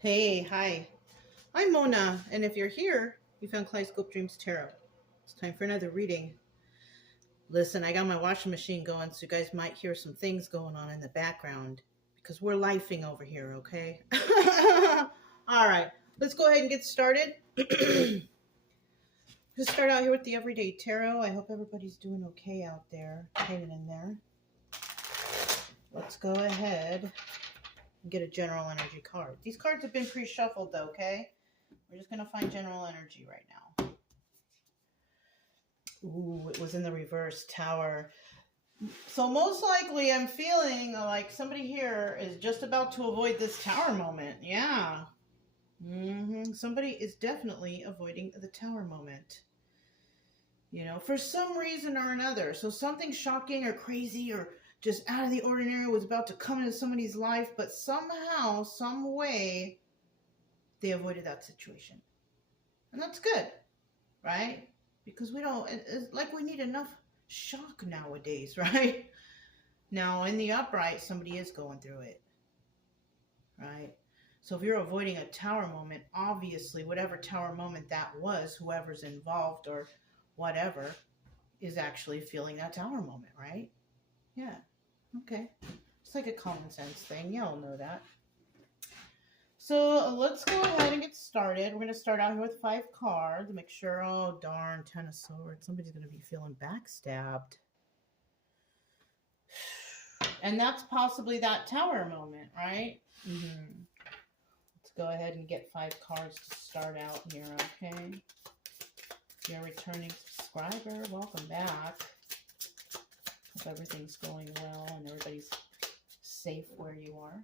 Hey, hi. I'm Mona, and if you're here, you found Kaleidoscope Dreams Tarot. It's time for another reading. Listen, I got my washing machine going, so you guys might hear some things going on in the background because we're lifing over here, okay? All right, let's go ahead and get started. Just start out here with the Everyday Tarot. I hope everybody's doing okay out there, hanging in there. Let's go ahead and get a general energy card. These cards have been pre-shuffled, though, okay? We're just going to find general energy right now. Ooh, it was in the reverse, Tower. So most likely I'm feeling like somebody here is just about to avoid this Tower moment. Yeah. Somebody is definitely avoiding the Tower moment. You know, for some reason or another. So something shocking or crazy or just out of the ordinary was about to come into somebody's life, but somehow, some way, they avoided that situation. And that's good, right? Because we don't, it's like we need enough shock nowadays, right? Now, in the upright, somebody is going through it, right? So if you're avoiding a Tower moment, obviously, whatever Tower moment that was, whoever's involved or whatever, is actually feeling that Tower moment, right? Yeah. Okay. It's like a common sense thing. Y'all know that. So let's go ahead and get started. We're going to start out here with 5 cards. Make sure, oh darn, 10 of Swords. Somebody's going to be feeling backstabbed. And that's possibly that Tower moment, right? Let's go ahead and get 5 cards to start out here, okay? If you're a returning subscriber, welcome back. Hope everything's going well and everybody's safe where you are.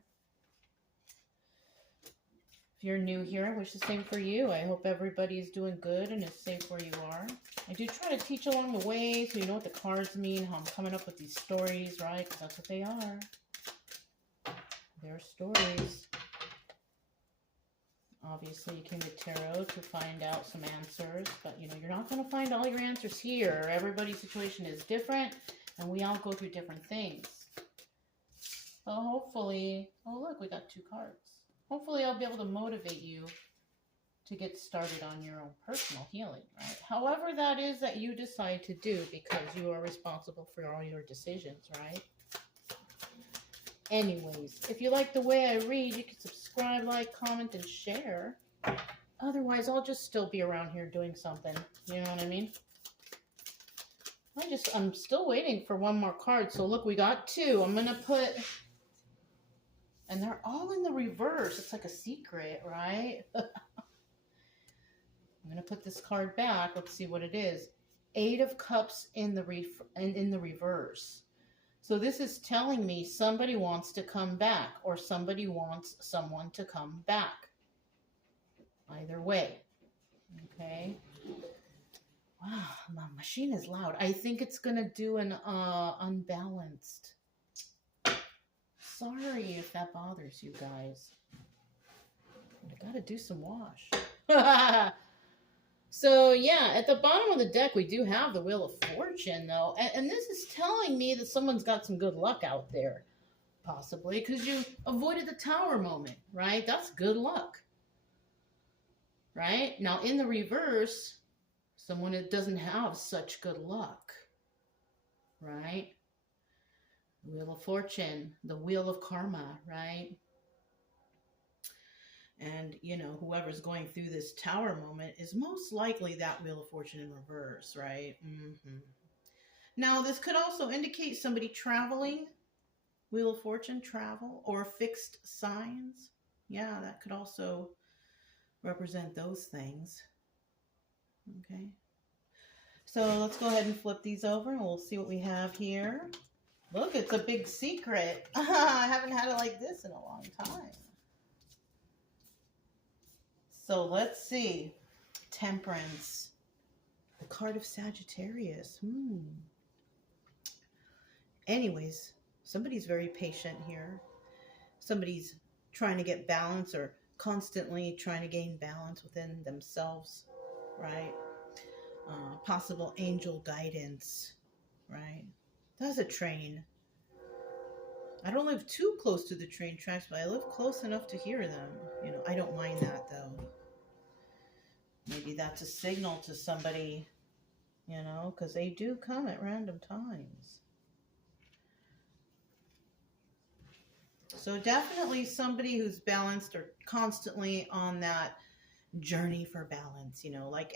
If you're new here, I wish the same for you. I hope everybody's doing good and is safe where you are. I do try to teach along the way so you know what the cards mean, how I'm coming up with these stories, right? Because that's what they are. They're stories. Obviously, you came to tarot to find out some answers, but you know, you're not going to find all your answers here. Everybody's situation is different, and we all go through different things. So hopefully, oh look, we got 2 cards. Hopefully I'll be able to motivate you to get started on your own personal healing, right? However that is that you decide to do, because you are responsible for all your decisions, right? Anyways, if you like the way I read, you can subscribe, like, comment, and share. Otherwise, I'll just still be around here doing something. You know what I mean? I'm still waiting for one more card. So look, we got 2. I'm going to put... And they're all in the reverse. It's like a secret, right? I'm going to put this card back. Let's see what it is. 8 of Cups in the reverse. So this is telling me somebody wants to come back, or somebody wants someone to come back. Either way. Okay. Wow, my machine is loud. I think it's going to do an unbalanced. Sorry if that bothers you guys. But I got to do some wash. So, yeah, at the bottom of the deck, we do have the Wheel of Fortune, though. And this is telling me that someone's got some good luck out there, possibly, because you avoided the Tower moment, right? That's good luck, right? Now, in the reverse, someone that doesn't have such good luck, right? Wheel of Fortune, the Wheel of Karma, right? And, you know, whoever's going through this Tower moment is most likely that Wheel of Fortune in reverse, right? Now, this could also indicate somebody traveling, Wheel of Fortune, travel, or fixed signs. Yeah, that could also represent those things. Okay. So let's go ahead and flip these over and we'll see what we have here. Look, it's a big secret. I haven't had it like this in a long time. So let's see. Temperance. The card of Sagittarius. Anyways, somebody's very patient here. Somebody's trying to get balance or constantly trying to gain balance within themselves, right? Possible angel guidance, right? That's a train. I don't live too close to the train tracks, but I live close enough to hear them. You know, I don't mind that though. Maybe that's a signal to somebody, you know, because they do come at random times. So definitely somebody who's balanced or constantly on that journey for balance, you know, like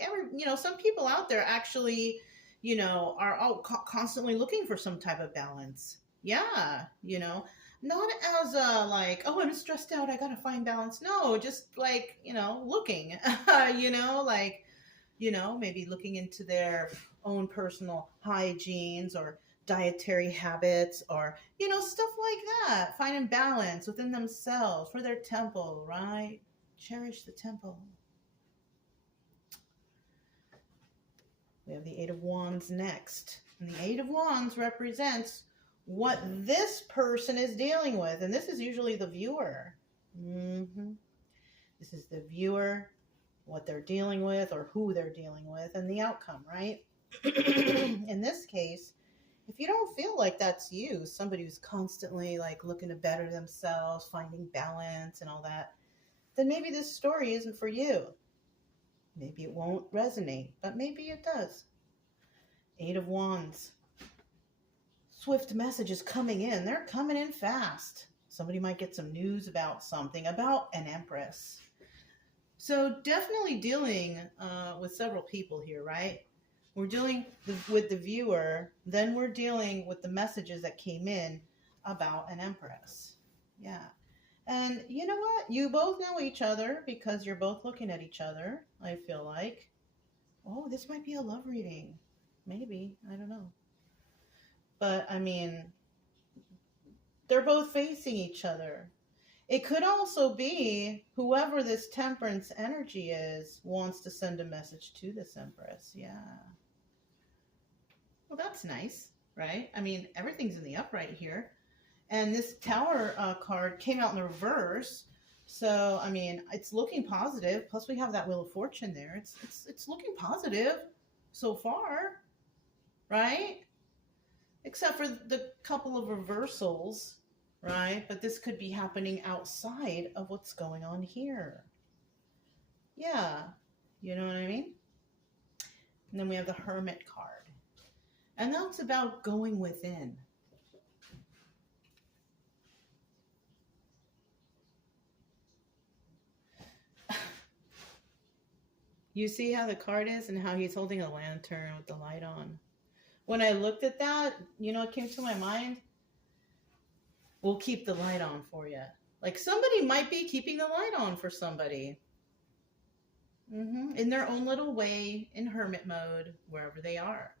some people out there actually, you know, are all constantly looking for some type of balance. Yeah, you know, not as a like, oh, I'm stressed out, I gotta find balance. No, just like, you know, looking, you know, like, you know, maybe looking into their own personal hygienes or dietary habits or, you know, stuff like that. Finding balance within themselves for their temple, right? Cherish the temple. We have the Eight of Wands next. And the Eight of Wands represents what this person is dealing with. And this is usually the viewer. This is the viewer, what they're dealing with or who they're dealing with, and the outcome, right? In this case, if you don't feel like that's you, somebody who's constantly like looking to better themselves, finding balance and all that, then maybe this story isn't for you. Maybe it won't resonate, but maybe it does. Eight of Wands. Swift messages coming in. They're coming in fast. Somebody might get some news about something, about an Empress. So definitely dealing with several people here, right? We're dealing with the viewer, then we're dealing with the messages that came in about an Empress. Yeah. And you know what? You both know each other because you're both looking at each other, I feel like. Oh, this might be a love reading. Maybe. I don't know. But, I mean, they're both facing each other. It could also be whoever this Temperance energy is wants to send a message to this Empress. Yeah. Well, that's nice, right? I mean, everything's in the upright here. And this Tower card came out in the reverse. So, I mean, it's looking positive. Plus, we have that Wheel of Fortune there. It's looking positive so far, right? Except for the couple of reversals, right? But this could be happening outside of what's going on here. Yeah, you know what I mean? And then we have the Hermit card. And that's about going within. You see how the card is and how he's holding a lantern with the light on. When I looked at that, you know, it came to my mind, we'll keep the light on for you. Like somebody might be keeping the light on for somebody. In their own little way, in hermit mode, wherever they are.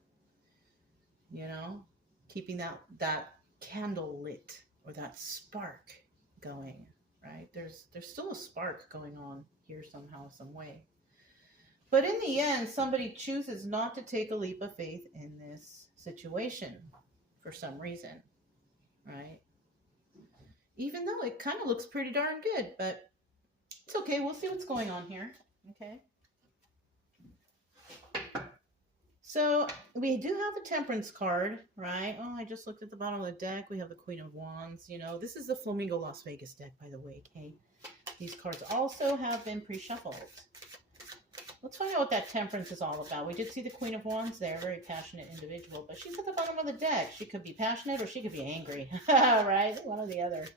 You know, keeping that candle lit or that spark going, right? There's still a spark going on here somehow, some way. But in the end, somebody chooses not to take a leap of faith in this situation for some reason, right? Even though it kind of looks pretty darn good, but it's okay. We'll see what's going on here, okay? So we do have the Temperance card, right? Oh, I just looked at the bottom of the deck. We have the Queen of Wands. You know, this is the Flamingo Las Vegas deck, by the way, okay? These cards also have been pre-shuffled. Let's find out what that Temperance is all about. We did see the Queen of Wands there, very passionate individual, but she's at the bottom of the deck. She could be passionate or she could be angry, right? One or the other.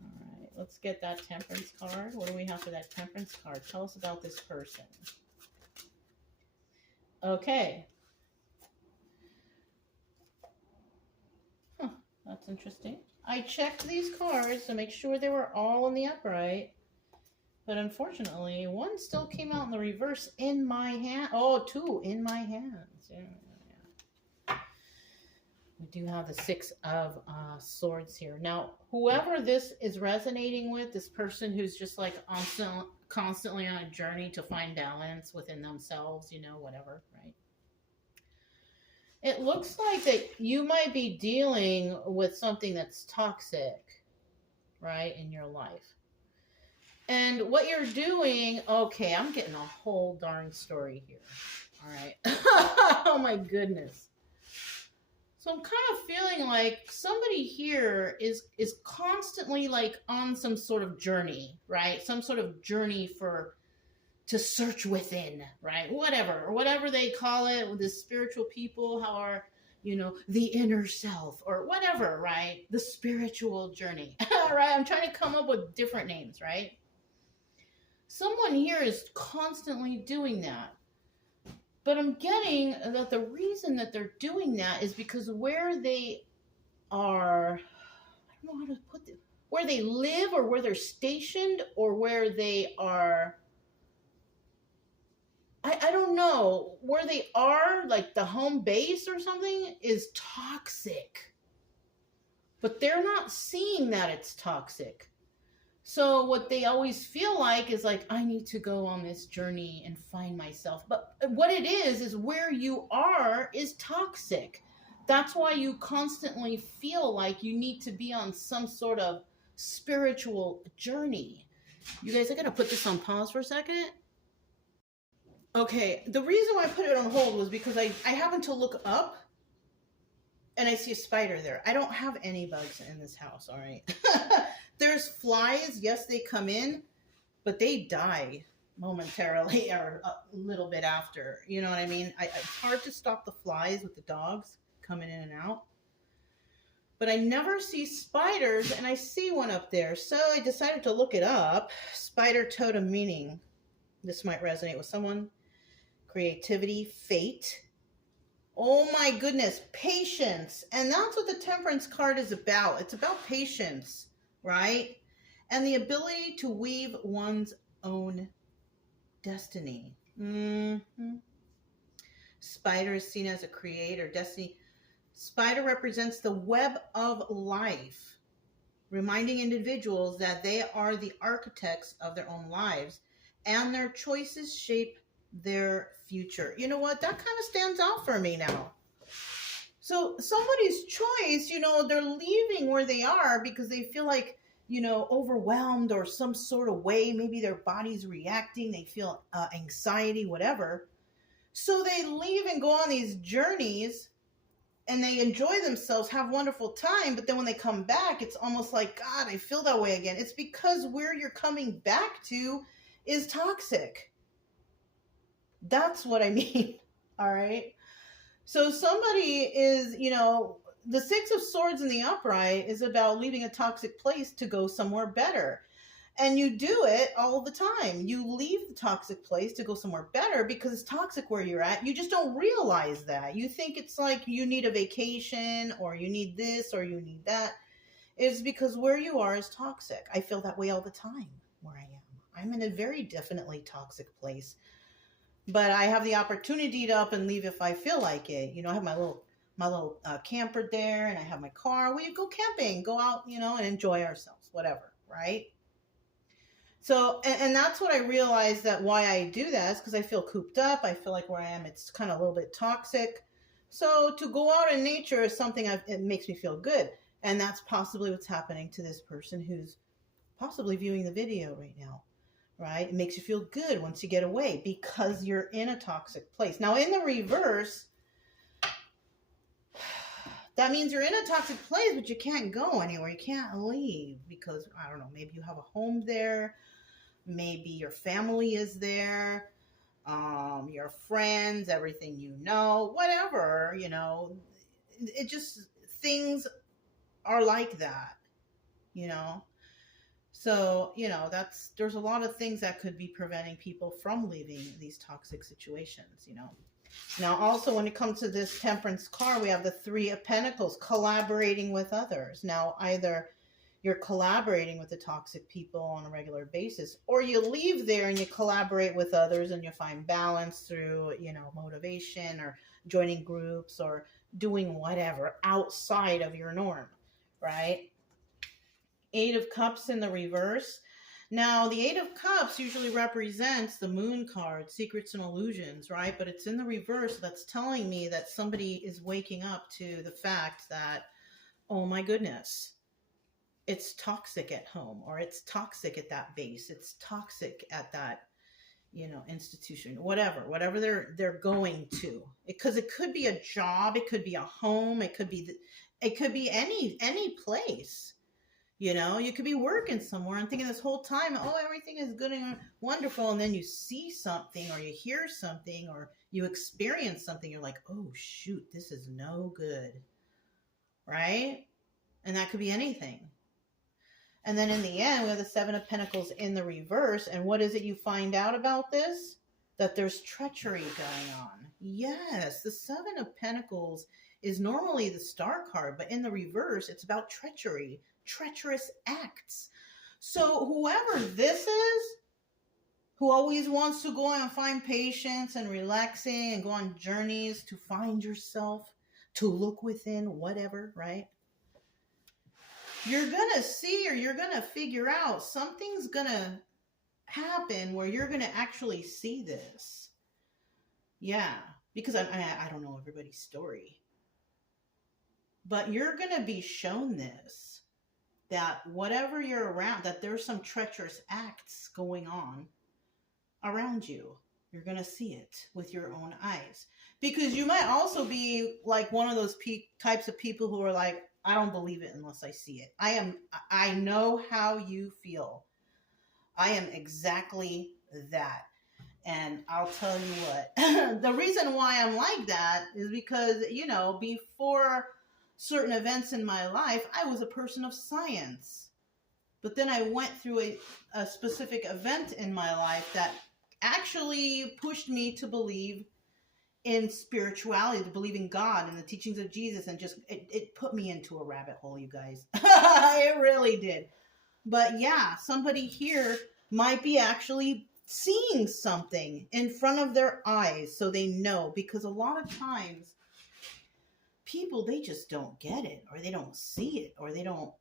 All right, let's get that Temperance card. What do we have for that Temperance card? Tell us about this person. Okay. Huh, that's interesting. I checked these cards to make sure they were all in the upright. But unfortunately, one still came out in the reverse in my hand. Oh, two in my hands. Yeah. We do have the Six of Swords here. Now, whoever this is resonating with, this person who's just like constantly on a journey to find balance within themselves, you know, whatever, right? It looks like that you might be dealing with something that's toxic, right, in your life. And what you're doing, okay, I'm getting a whole darn story here. All right. Oh my goodness. So I'm kind of feeling like somebody here is constantly like on some sort of journey, right? Some sort of journey to search within, right? Whatever they call it with the spiritual people, how are, the inner self or whatever, right? The spiritual journey, right? I'm trying to come up with different names, right? Someone here is constantly doing that. But I'm getting that the reason that they're doing that is because where they are, I don't know how to put it, where they live or where they're stationed or where they are, I don't know, where they are, like the home base or something, is toxic. But they're not seeing that it's toxic. So what they always feel like is like, I need to go on this journey and find myself. But what it is where you are is toxic. That's why you constantly feel like you need to be on some sort of spiritual journey. You guys, I gotta put this on pause for a second. Okay, the reason why I put it on hold was because I happened to look up and I see a spider there. I don't have any bugs in this house, all right? There's flies. Yes, they come in, but they die momentarily or a little bit after. You know what I mean? It's hard to stop the flies with the dogs coming in and out. But I never see spiders, and I see one up there. So I decided to look it up. Spider totem meaning. This might resonate with someone. Creativity, fate. Oh my goodness, patience. And that's what the Temperance card is about. It's about patience. Right? And the ability to weave one's own destiny. Spider is seen as a creator. Destiny. Spider represents the web of life, reminding individuals that they are the architects of their own lives and their choices shape their future. You know what? That kind of stands out for me now. So somebody's choice, they're leaving where they are because they feel like, overwhelmed or some sort of way. Maybe their body's reacting. They feel anxiety, whatever. So they leave and go on these journeys and they enjoy themselves, have wonderful time. But then when they come back, it's almost like, God, I feel that way again. It's because where you're coming back to is toxic. That's what I mean. All right. So somebody is, the Six of Swords in the upright is about leaving a toxic place to go somewhere better. And you do it all the time. You leave the toxic place to go somewhere better because it's toxic where you're at. You just don't realize that. You think it's like you need a vacation or you need this or you need that. It's because where you are is toxic. I feel that way all the time where I am. I'm in a very definitely toxic place. But I have the opportunity to up and leave if I feel like it. I have my little camper there, and I have my car. We go camping, go out, and enjoy ourselves, whatever, right? So, and that's what I realized that why I do that is because I feel cooped up. I feel like where I am, it's kind of a little bit toxic. So to go out in nature is something it makes me feel good. And that's possibly what's happening to this person who's possibly viewing the video right now. Right? It makes you feel good once you get away because you're in a toxic place. Now, in the reverse, that means you're in a toxic place, but you can't go anywhere. You can't leave because, I don't know, maybe you have a home there. Maybe your family is there. Your friends, everything whatever, it just, things are like that, So, there's a lot of things that could be preventing people from leaving these toxic situations, Now, also, when it comes to this Temperance card, we have the Three of Pentacles, collaborating with others. Now, either you're collaborating with the toxic people on a regular basis, or you leave there and you collaborate with others and you find balance through, motivation or joining groups or doing whatever outside of your norm, right? Eight of Cups in the reverse. Now, the Eight of Cups usually represents the Moon card, secrets and illusions, right? But it's in the reverse. That's telling me that somebody is waking up to the fact that, oh my goodness, it's toxic at home, or it's toxic at that base. It's toxic at that, institution, whatever they're going to. Because it could be a job, it could be a home, it could be any place. You could be working somewhere and thinking this whole time, oh, everything is good and wonderful, and then you see something or you hear something or you experience something, you're like, oh shoot, this is no good, right? And that could be anything. And then in the end, we have the Seven of Pentacles in the reverse. And what is it you find out about this? That there's treachery going on. Yes, the Seven of Pentacles is normally the Star card, but in the reverse, it's about treachery, treacherous acts. So whoever this is, who always wants to go and find patience and relaxing and go on journeys to find yourself, to look within, whatever, right? You're going to see, or you're going to figure out, something's going to happen where you're going to actually see this. Yeah, because I don't know everybody's story. But you're going to be shown this, that whatever you're around, that there's some treacherous acts going on around you. You're going to see it with your own eyes. Because you might also be like one of those types of people who are like, I don't believe it unless I see it. I know how you feel. I am exactly that. And I'll tell you what, the reason why I'm like that is because, before certain events in my life, I was a person of science. But then I went through a specific event in my life that actually pushed me to believe in spirituality, to believe in God and the teachings of Jesus, and just it put me into a rabbit hole, you guys. It really did. But yeah, somebody here might be actually seeing something in front of their eyes, so they know, because a lot of times people, they just don't get it, or they don't see it, or they don't,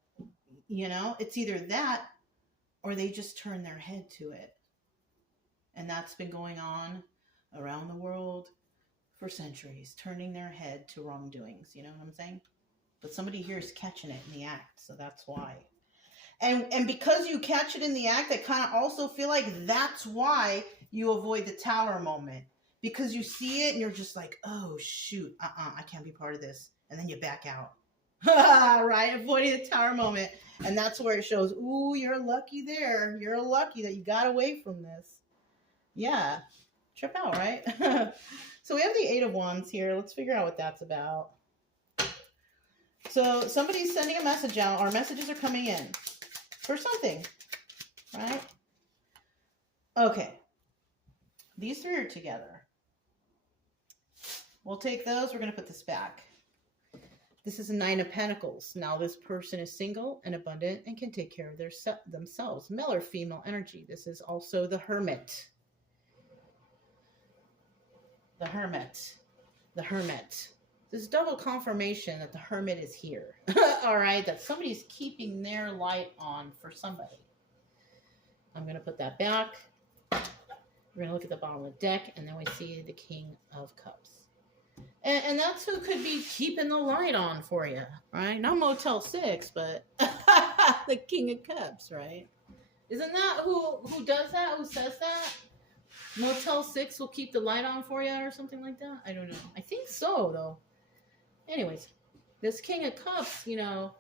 it's either that or they just turn their head to it. And that's been going on around the world for centuries, turning their head to wrongdoings. You know what I'm saying? But somebody here is catching it in the act, so that's why. And because you catch it in the act, I kind of also feel like that's why you avoid the Tower moment. Because you see it and you're just like, oh, shoot, I can't be part of this. And then you back out. Right? Avoiding the Tower moment. And that's where it shows, ooh, you're lucky there. You're lucky that you got away from this. Yeah. Trip out, right? So we have the Eight of Wands here. Let's figure out what that's about. So somebody's sending a message out, or messages are coming in for something, right? Okay. These three are together. We'll take those. We're going to put this back. This is a Nine of Pentacles. Now this person is single and abundant and can take care of themselves. Male or female energy. This is also the Hermit. The Hermit. The Hermit. This is double confirmation that the Hermit is here. All right, that somebody's keeping their light on for somebody. I'm going to put that back. We're going to look at the bottom of the deck, and then we see the King of Cups. And that's who could be keeping the light on for you, right? Not Motel 6, but the King of Cups, right? Isn't that who does that? Who says that? Motel 6 will keep the light on for you or something like that? I don't know. I think so, though. Anyways, this King of Cups, you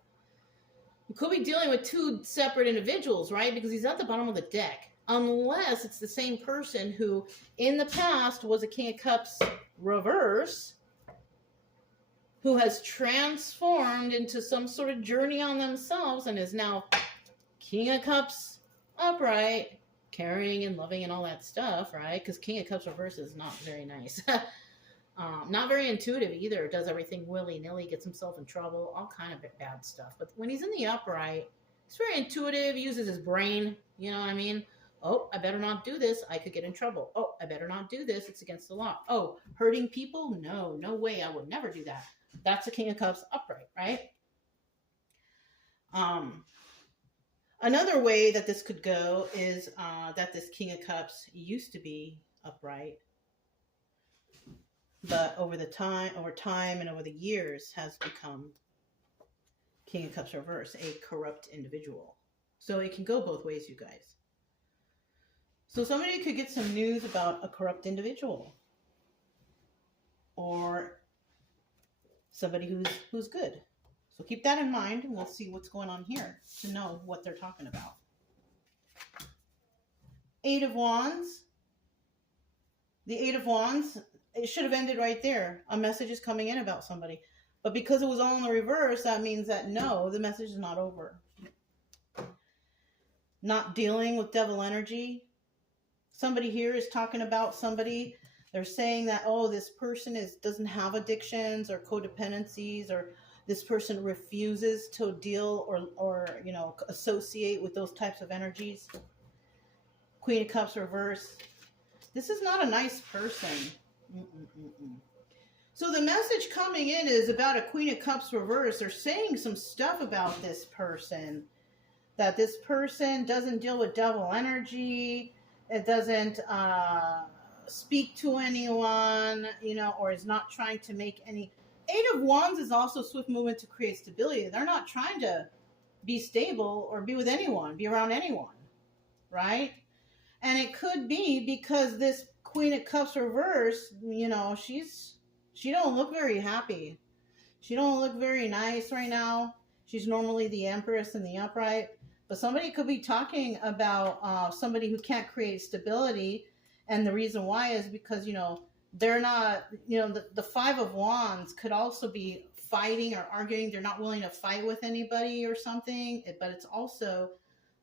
could be dealing with two separate individuals, right? Because he's at the bottom of the deck. Unless it's the same person who, in the past, was a King of Cups reverse, who has transformed into some sort of journey on themselves and is now King of Cups upright, caring and loving and all that stuff, right? Because King of Cups reverse is not very nice. Not very intuitive either. Does everything willy-nilly, gets himself in trouble, all kind of bad stuff. But when he's in the upright, he's very intuitive, uses his brain, you know what I mean? Oh, I better not do this. I could get in trouble. Oh, I better not do this. It's against the law. Oh, hurting people? No way. I would never do that. That's the King of Cups upright, right? Another way that this could go is that this King of Cups used to be upright, but over time and over the years has become King of Cups reverse, a corrupt individual. So it can go both ways, you guys. So somebody could get some news about a corrupt individual, or somebody who's good. So keep that in mind, and we'll see what's going on here to know what they're talking about. Eight of Wands. The Eight of Wands, it should have ended right there. A message is coming in about somebody. But because it was all in the reverse, that means that no, the message is not over. Not dealing with devil energy. Somebody here is talking about somebody. They're saying that, oh, this person doesn't have addictions or codependencies, or this person refuses to deal or associate with those types of energies. Queen of Cups reverse. This is not a nice person. So the message coming in is about a Queen of Cups reverse. They're saying some stuff about this person. That this person doesn't deal with devil energy. It doesn't speak to anyone, or is not trying to make any. Eight of Wands is also swift movement to create stability. They're not trying to be stable or be with anyone, be around anyone, right? And it could be because this Queen of Cups reverse, she don't look very happy. She don't look very nice right now. She's normally the Empress in the upright. But somebody could be talking about somebody who can't create stability. And the reason why is because, they're not, the Five of Wands could also be fighting or arguing. They're not willing to fight with anybody or something. But it's also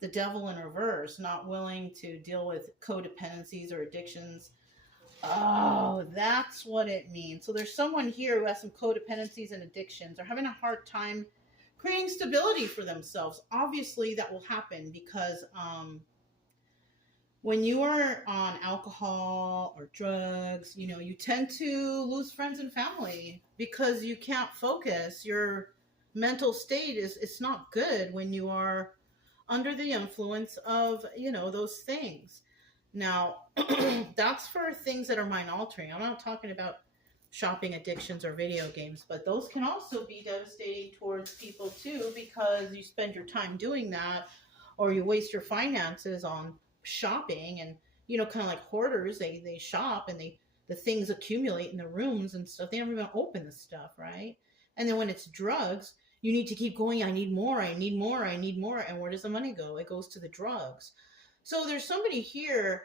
the Devil in reverse, not willing to deal with codependencies or addictions. Oh, that's what it means. So there's someone here who has some codependencies and addictions. They're having a hard time creating stability for themselves. Obviously, that will happen because when you are on alcohol or drugs, you tend to lose friends and family because you can't focus. Your mental state it's not good when you are under the influence of, those things. Now, that's for things that are mind altering. I'm not talking about shopping addictions or video games, but those can also be devastating towards people too, because you spend your time doing that, or you waste your finances on shopping, and kind of like hoarders, they shop and the things accumulate in the rooms and stuff. They never even open the stuff, right? And then when it's drugs, you need to keep going. I need more. And where does the money go? It goes to the drugs. So there's somebody here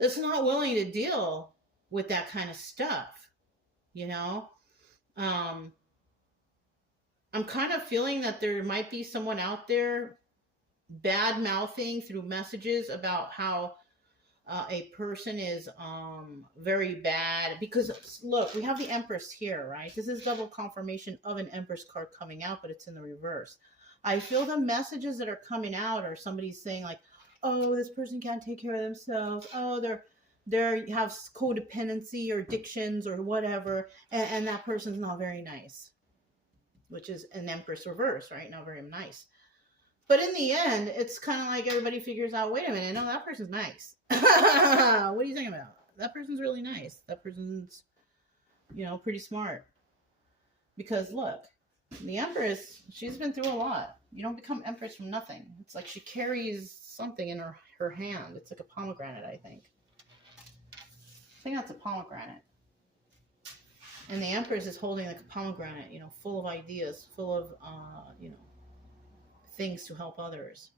that's not willing to deal with that kind of stuff. I'm kind of feeling that there might be someone out there bad mouthing through messages about how a person is very bad. Because look, we have the Empress here, right? This is double confirmation of an Empress card coming out, but it's in the reverse. I feel the messages that are coming out are somebody saying like, oh, this person can't take care of themselves. Oh, they have codependency or addictions or whatever, and that person's not very nice, which is an Empress reverse, right? Not very nice. But in the end, it's kind of like everybody figures out, wait a minute, no, that person's nice. What are you talking about? That person's really nice. That person's, pretty smart. Because look, the Empress, she's been through a lot. You don't become Empress from nothing. It's like she carries something in her hand. It's like a pomegranate, I think. I think that's a pomegranate. And the Empress is holding like a pomegranate, full of ideas, full of, things to help others.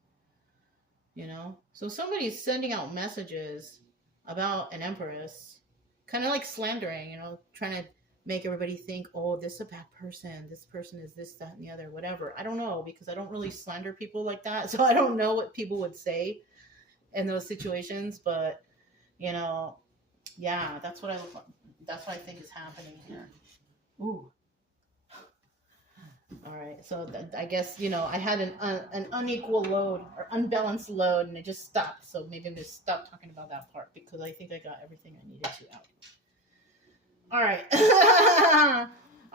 So somebody's sending out messages about an Empress, kind of like slandering, trying to make everybody think, oh, this is a bad person. This person is this, that, and the other, whatever. I don't know, because I don't really slander people like that. So I don't know what people would say in those situations. But, yeah, that's what I think is happening here. Ooh. All right. So I guess, I had an unequal load or unbalanced load, and it just stopped. So maybe I'm just stop talking about that part, because I think I got everything I needed to out. All right.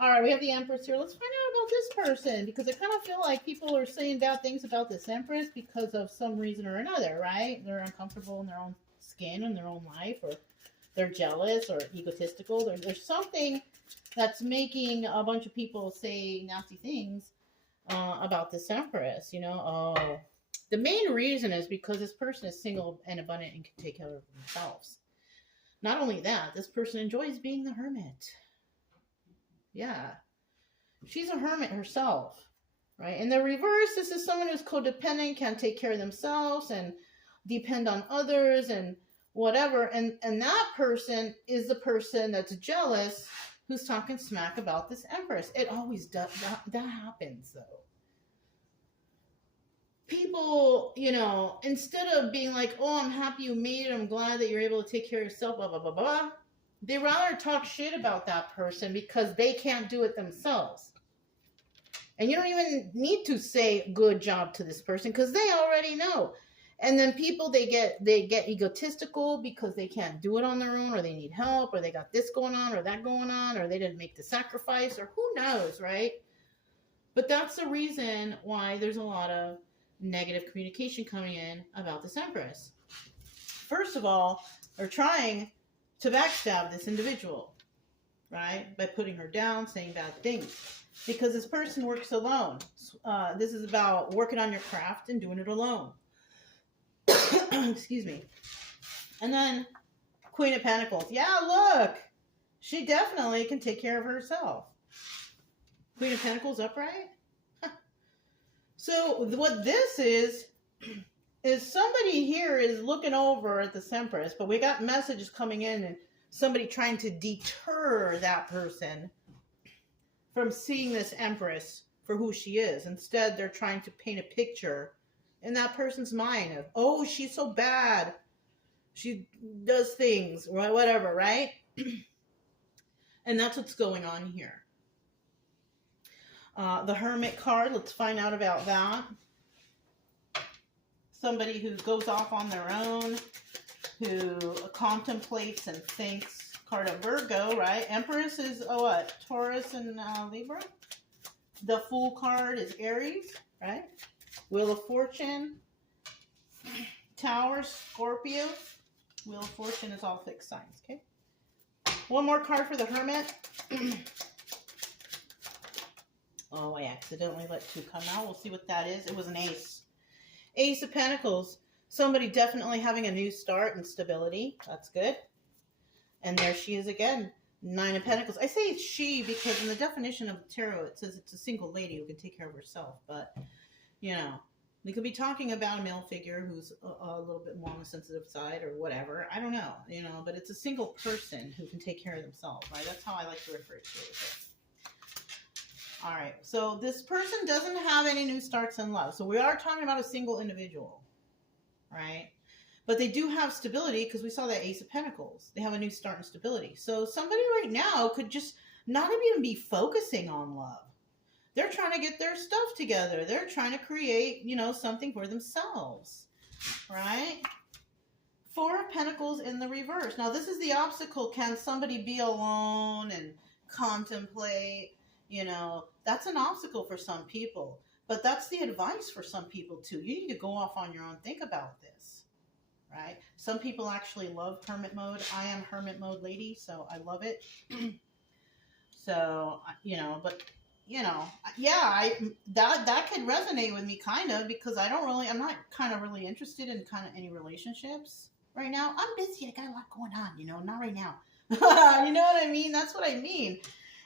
All right. We have the Empress here. Let's find out about this person, because I kind of feel like people are saying bad things about this Empress because of some reason or another, right? They're uncomfortable in their own skin and their own life, or they're jealous or egotistical. There's something that's making a bunch of people say nasty things about this Empress, oh, The main reason is because this person is single and abundant and can take care of themselves. Not only that, this person enjoys being the hermit. Yeah. She's a hermit herself, right? In the reverse, this is someone who's codependent, can't take care of themselves and depend on others and whatever. And that person is the person that's jealous who's talking smack about this Empress. It always does. That happens, though. People, instead of being like, oh, I'm happy you made it, I'm glad that you're able to take care of yourself, blah, blah, blah, blah, they rather talk shit about that person because they can't do it themselves. And you don't even need to say good job to this person because they already know. And then people, they get egotistical because they can't do it on their own, or they need help, or they got this going on or that going on, or they didn't make the sacrifice, or who knows, right? But that's the reason why there's a lot of negative communication coming in about this Empress. First of all, they're trying to backstab this individual, right? By putting her down, saying bad things. Because this person works alone. This is about working on your craft and doing it alone. Excuse me. And then Queen of Pentacles. Yeah, look. She definitely can take care of herself. Queen of Pentacles upright. So what this is somebody here is looking over at the Empress, but we got messages coming in and somebody trying to deter that person from seeing this Empress for who she is. Instead, they're trying to paint a picture in that person's mind of, oh, she's so bad. She does things, whatever, right? And that's what's going on here. The Hermit card, let's find out about that. Somebody who goes off on their own, who contemplates and thinks. Card of Virgo, right? Empress is what? Taurus and Libra. The Fool card is Aries, right? Wheel of Fortune. Tower, Scorpio. Wheel of Fortune is all fixed signs, okay? One more card for the Hermit. Oh, I accidentally let two come out. We'll see what that is. It was an ace. Ace of Pentacles. Somebody definitely having a new start and stability. That's good. And there she is again. Nine of Pentacles. I say it's she because in the definition of the tarot, it says it's a single lady who can take care of herself. But, we could be talking about a male figure who's a little bit more on the sensitive side or whatever. I don't know, but it's a single person who can take care of themselves, right? That's how I like to refer to it. All right, so this person doesn't have any new starts in love. So we are talking about a single individual, right? But they do have stability because we saw that Ace of Pentacles. They have a new start and stability. So somebody right now could just not even be focusing on love. They're trying to get their stuff together. They're trying to create, something for themselves, right? Four of Pentacles in the reverse. Now, this is the obstacle. Can somebody be alone and contemplate? That's an obstacle for some people. But that's the advice for some people, too. You need to go off on your own. Think about this, right? Some people actually love hermit mode. I am hermit mode lady, so I love it. So, but... yeah, that could resonate with me kind of because I'm not kind of really interested in kind of any relationships right now. I'm busy. I got a lot going on, not right now. You know what I mean? That's what I mean.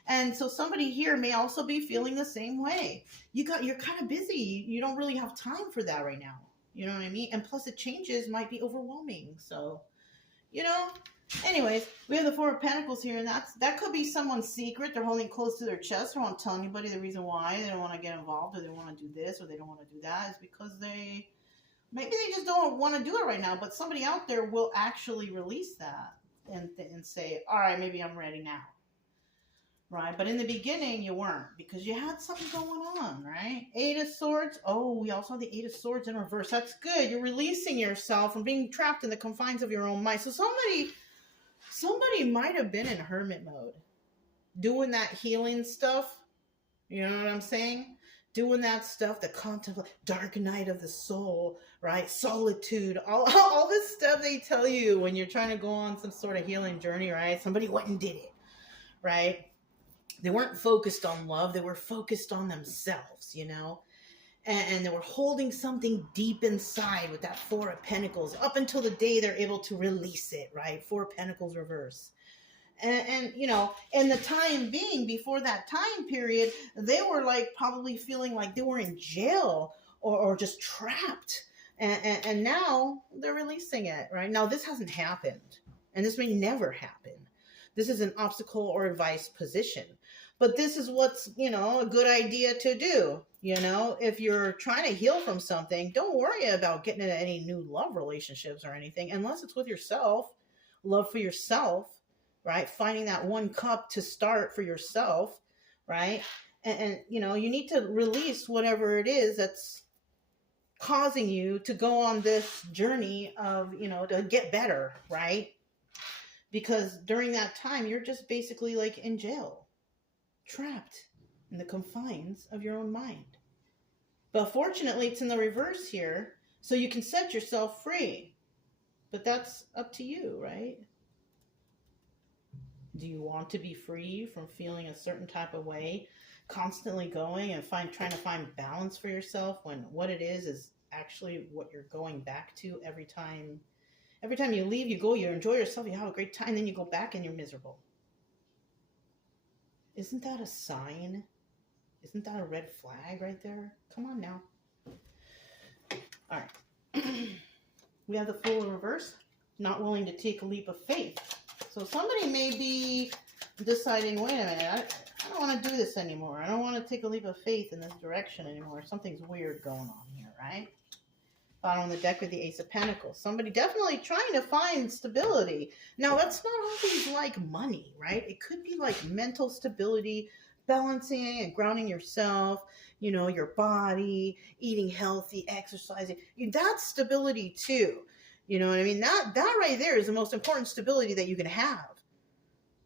And so somebody here may also be feeling the same way. You're kind of busy. You don't really have time for that right now. You know what I mean? And plus the changes might be overwhelming. So, anyways, we have the Four of Pentacles here, and that could be someone's secret. They're holding close to their chest. They don't want to tell anybody the reason why they don't want to get involved, or they want to do this, or they don't want to do that. Is because maybe they just don't want to do it right now. But somebody out there will actually release that and say, all right, maybe I'm ready now. Right? But in the beginning, you weren't because you had something going on, right? Eight of Swords. Oh, we also have the Eight of Swords in reverse. That's good. You're releasing yourself from being trapped in the confines of your own mind. So somebody might have been in hermit mode doing that healing stuff. You know what I'm saying? Doing that stuff, the contemplate, dark night of the soul, right? Solitude, all this stuff they tell you when you're trying to go on some sort of healing journey, right? Somebody went and did it, right? They weren't focused on love. They were focused on themselves, and they were holding something deep inside with that Four of Pentacles up until the day they're able to release it, right? Four of Pentacles reverse. And you know, in the time being, before that time period, they were like probably feeling like they were in jail or just trapped. And now they're releasing it, right? Now, this hasn't happened, and this may never happen. This is an obstacle or advice position. But this is what's, you know, a good idea to do. You know, if you're trying to heal from something, don't worry about getting into any new love relationships or anything, unless it's with yourself, love for yourself, right? Finding that one cup to start for yourself, right? And you know, you need to release whatever it is that's causing you to go on this journey of, you know, to get better, right? Because during that time, you're just basically like in jail, trapped in the confines of your own mind. But fortunately, it's in the reverse here, so you can set yourself free. But that's up to you, right? Do you want to be free from feeling a certain type of way, constantly going and trying to find balance for yourself when what it is actually what you're going back to every time? Every time you leave, you go, you enjoy yourself, you have a great time, then you go back and you're miserable. Isn't that a sign? Isn't that a red flag right there? Come on now. All right. We have the Fool in reverse, not willing to take a leap of faith. So somebody may be deciding, wait a minute, I don't want to do this anymore. I don't want to take a leap of faith in this direction anymore. Something's weird going on here, right? Bottom of the deck with the Ace of Pentacles. Somebody definitely trying to find stability. Now, that's not always like money, right? It could be like mental stability, balancing and grounding yourself, you know, your body, eating healthy, exercising. That's stability too. You know what I mean? That right there is the most important stability that you can have.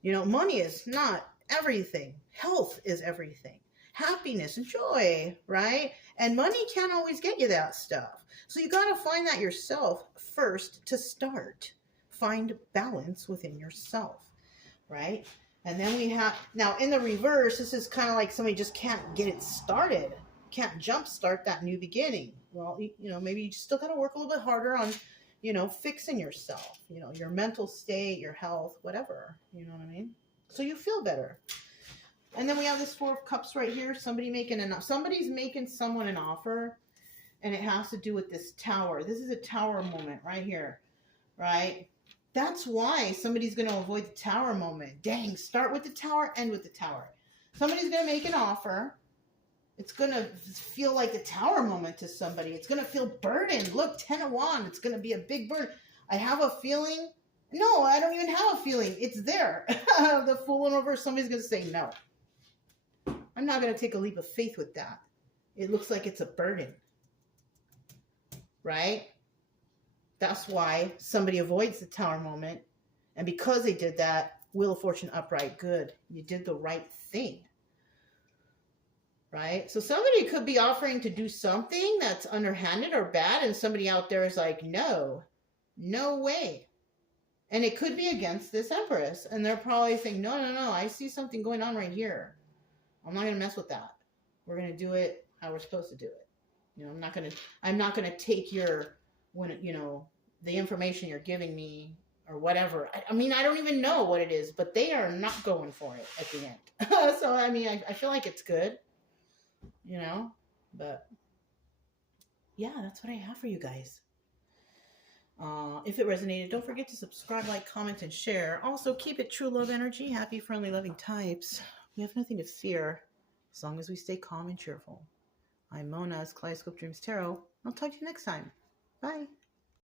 You know, money is not everything. Health is everything. Happiness and joy, right? And money can't always get you that stuff. So you got to find that yourself first to start. Find balance within yourself, right? And then we have, now in the reverse, this is kind of like somebody just can't get it started. Can't jumpstart that new beginning. Well, you know, maybe you still got to work a little bit harder on, you know, fixing yourself, you know, your mental state, your health, whatever, you know what I mean? So you feel better. And then we have this Four of Cups right here. Somebody's making someone an offer, and it has to do with this Tower. This is a Tower moment right here, right? That's why somebody's going to avoid the Tower moment. Dang, start with the Tower, end with the Tower. Somebody's going to make an offer. It's going to feel like the Tower moment to somebody. It's going to feel burdened. Look, 10 of Wands. It's going to be a big burden. I have a feeling. No, I don't even have a feeling. It's there. The Fool in reverse. Somebody's going to say no. I'm not going to take a leap of faith with that. It looks like it's a burden. Right? That's why somebody avoids the Tower moment. And because they did that, Wheel of Fortune upright, good. You did the right thing. Right? So somebody could be offering to do something that's underhanded or bad, and somebody out there is like, no way. And it could be against this Empress. And they're probably saying, no, I see something going on right here. I'm not going to mess with that. We're going to do it how we're supposed to do it. You know, I'm not going to take the information you're giving me or whatever. I mean, I don't even know what it is, but they are not going for it at the end. So, I mean, I feel like it's good, you know, but yeah, that's what I have for you guys. If it resonated, don't forget to subscribe, like, comment, and share. Also, keep it true love energy, happy, friendly, loving types. We have nothing to fear as long as we stay calm and cheerful. I'm Mona's Kaleidoscope Dreams Tarot. I'll talk to you next time. Bye.